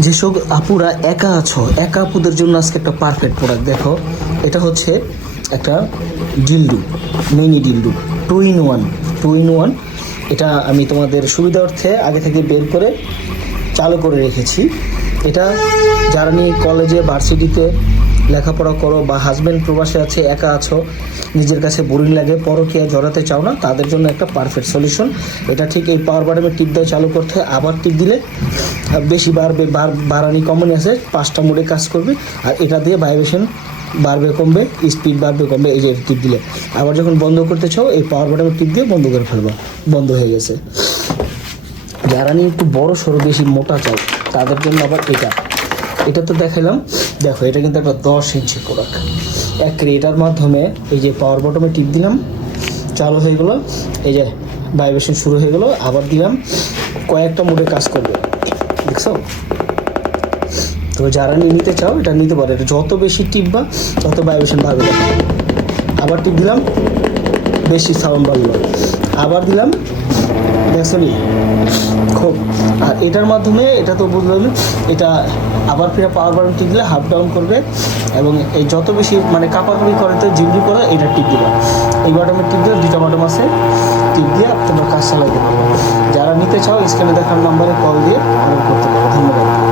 যেসব আপুরা একা আছো, একা আপুদের জন্য আজকে একটা পারফেক্ট প্রোডাক্ট। দেখো, এটা হচ্ছে একটা ডিলডু, মিনি ডিলডু, টু ইন ওয়ান। এটা আমি তোমাদের সুবিধার্থে আগে থেকে বের করে চালু করে রেখেছি। এটা যারা নিয়ে কলেজে ভার্সিটিতে লেখাপড়া করো বা হাজব্যান্ড প্রবাসে আছে, একা আছো, নিজের কাছে বোরিং লাগে, পরকীয়া জড়াতে চাও না, তাদের জন্য একটা পারফেক্ট সলিউশন। এটা ঠিক এই পাওয়ার বাটনের টিপ দিয়ে চালু করতে হয়, আবার টিপ দিলে বেশি বাড়বে, বাড়ানি কমনই আছে, 5টা মোডে কাজ করবে। আর এটা দিয়ে ভাইব্রেশন বাড়বে কমবে, স্পিড বাড়বে কমবে, এই যে টিপ দিলে। আবার যখন বন্ধ করতে চাও এই পাওয়ার বাটনের টিপ দিয়ে বন্ধ করে ফেলবা, বন্ধ হয়ে গেছে। যারা নিয়ে একটু বড় সড়ো বেশি মোটা চাও তাদের জন্য আবার এটা তো দেখালাম। দেখো, এটা কিন্তু একটা 10 ইঞ্চি প্রোডাক্ট। এটার মাধ্যমে এই যে পাওয়ার বটমে টিপ দিলাম, চালু হয়ে গেলো, এই যে ভাইব্রেশন শুরু হয়ে গেলো, আবার দিলাম, কয়েকটা মোডে কাজ করবে, দেখছো? তো যারা নিতে চাও এটা নিতে পারো। এটা যত বেশি টিপবা তত ভাইব্রেশন বাড়বে। দেখো, আবার টিপ দিলাম, বেশি সাউন্ড বাড়লো, আবার দিলাম, দেখছো নি খুব। আর এটার মাধ্যমে এটা তো বুঝলাম, এটা আবার ফিরে পাওয়ার বাটন টিপ দিলে হাফ ডাউন করবে। এবং এই যত বেশি মানে কাপাকাপি করে তো জিন্ডি করে এটা টিপ দিবা, এই বাটনের টিপ দিয়ে 2টা বাটন আছে, টিপ দিয়ে তোমার কাজ চালাই দেবে। যারা নিতে চাও স্ক্রিনে দেখার নাম্বারে কল দিয়ে অর্ডার করতে পারো। ধন্যবাদ।